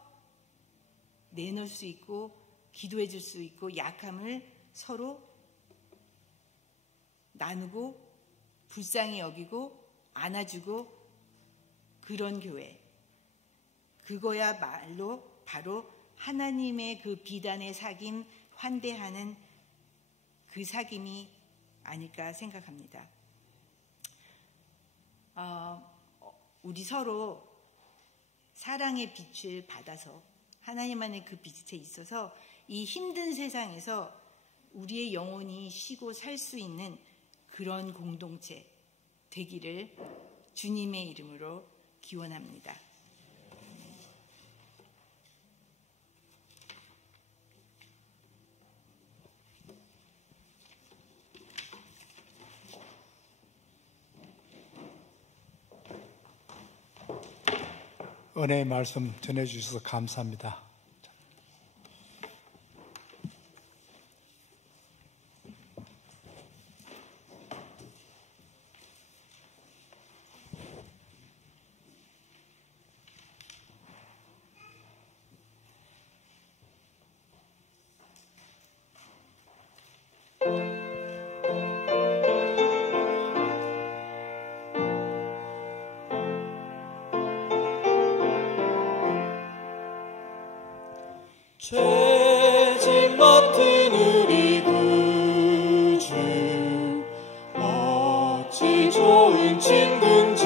내놓을 수 있고 기도해 줄 수 있고 약함을 서로 나누고 불쌍히 여기고 안아주고 그런 교회. 그거야말로 바로 하나님의 그 비단의 사귐 환대하는 그 사귐이 아닐까 생각합니다. 우리 서로 사랑의 빛을 받아서 하나님 안에 그 빛에 있어서 이 힘든 세상에서 우리의 영혼이 쉬고 살 수 있는 그런 공동체 되기를 주님의 이름으로 기원합니다. 은혜의 말씀 전해주셔서 감사합니다. 죄짐 맡은 우리 구주 어찌 좋은 친구인지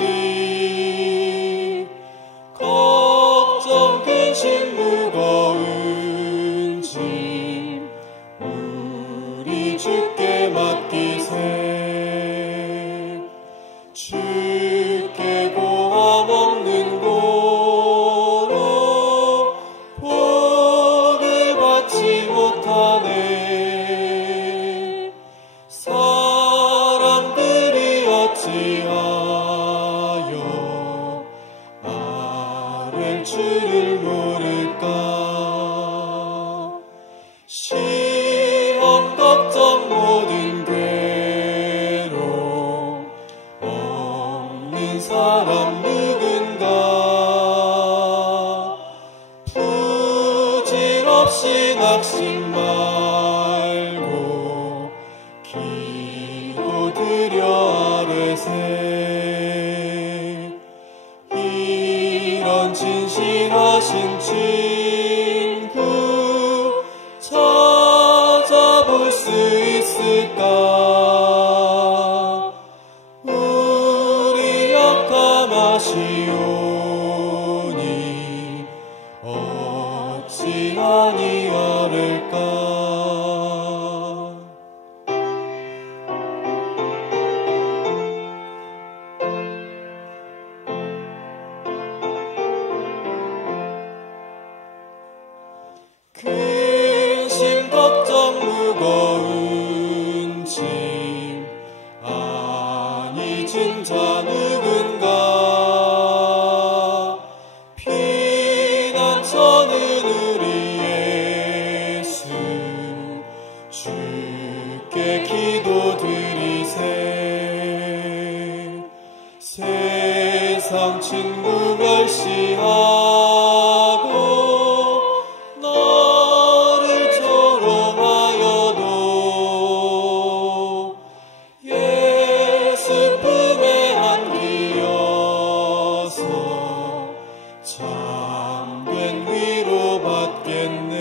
걱정 근심 무거운 짐 우리 주께 맡기세 주께 고함 없는 못하네 사람들이 어찌하여 나를 줄을 모를까 시험 걱정 모든 괴로움 없는 사람 누군가 부질없이 낙심 이런 진실하신 친구 찾아볼 수 있을까? 우리 약함하시오니 어찌 아니하릴까? 근심 걱정 무거운 짐 아니 진짜 누군가 피난처는 우리 예수 주께 기도드리세. 세상 친구 멸시하고 너를 조롱하여도 예수 품에 안기어서 참된 위로 받겠네.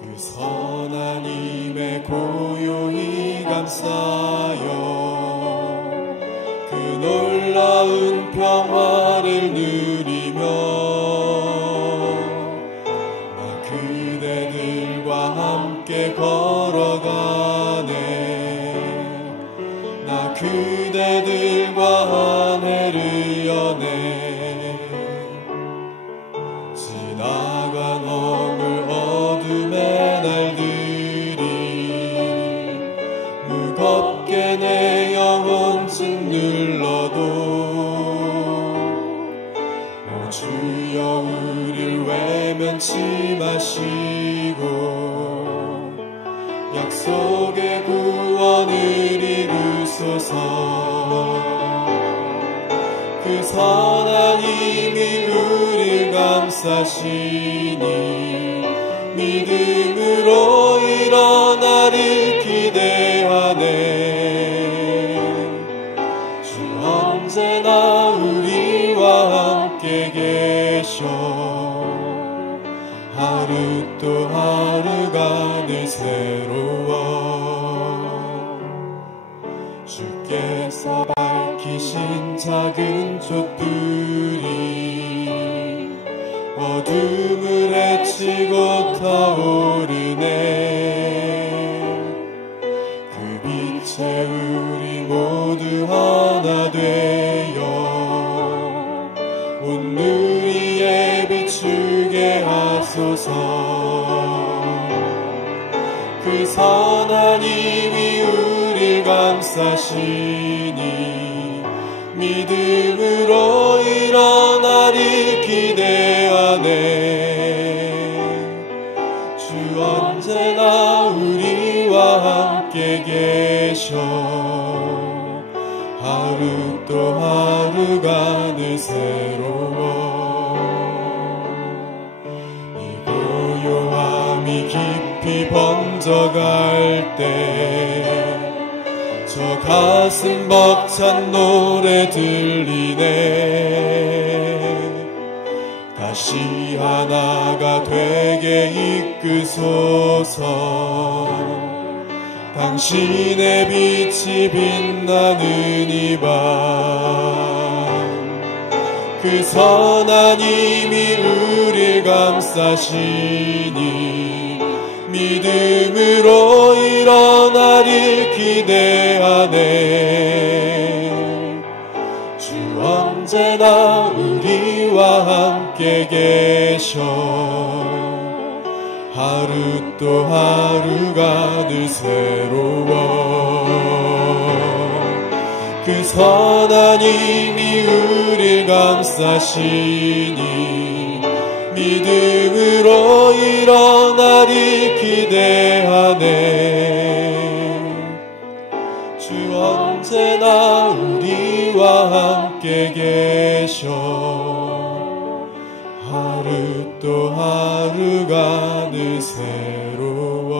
그 선한 힘에 고요히 감싸여 그 놀라운 평화를 누리며 나 그대들과 함께 걸어가네. 나 그대들과 한 해를 여네. 지나가 넘을 어둠의 날들이 무겁게 내 영혼 짓눌러도 오 주여 우릴 외면치 마시고 약속의 구원을 이루소서. 그 선한 힘이 우릴 감싸시니 믿음으로 일어나를 기대하네. 주 언제나 우리와 함께 계셔. 하루 또 하루가 늘 새로워. 주께서 밝히신 작은 촛불이 어둠을 헤치고 타오르네. 그 빛에 우리 모두 하나 되어 온 누리에 비추게 하소서. 그 선한 힘이 우릴 감싸시니 믿음으로 일어나리 기대하네. 주 언제나 우리와 함께 계셔. 하루 또 하루가 늘 새로워. 이 고요함이 깊이 번져갈 때 저 가슴 벅찬 노래 들리네. 다시 하나가 되게 이끄소서. 당신의 빛이 빛나는 이 밤 그 선한 힘이 우릴 감싸시니 믿음으로 일어나리 기대하네. 주 언제나 우리와 함께 계셔. 하루 또 하루가 늘 새로워. 그 선한 힘이 우릴 감싸시니 믿음으로 일어나리 기대하네. 주 언제나 우리와 함께 함께 계셔 하루 또 하루가 늘 새로워.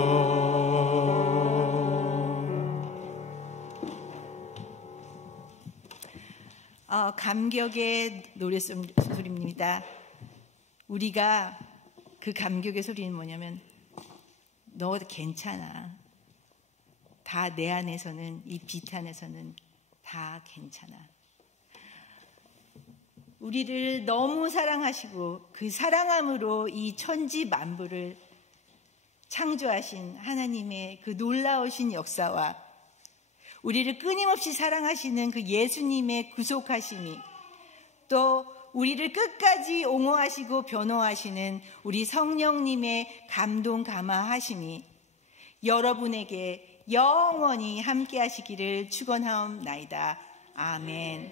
감격의 노랫소리입니다. 우리가 그 감격의 소리는 뭐냐면 너 괜찮아. 다 내 안에서는, 이 빛 안에서는 다 괜찮아. 우리를 너무 사랑하시고 그 사랑함으로 이 천지 만물을 창조하신 하나님의 그 놀라우신 역사와 우리를 끊임없이 사랑하시는 그 예수님의 구속하심이, 또 우리를 끝까지 옹호하시고 변호하시는 우리 성령님의 감동 감화하심이 여러분에게 영원히 함께 하시기를 축원하옵나이다. 아멘.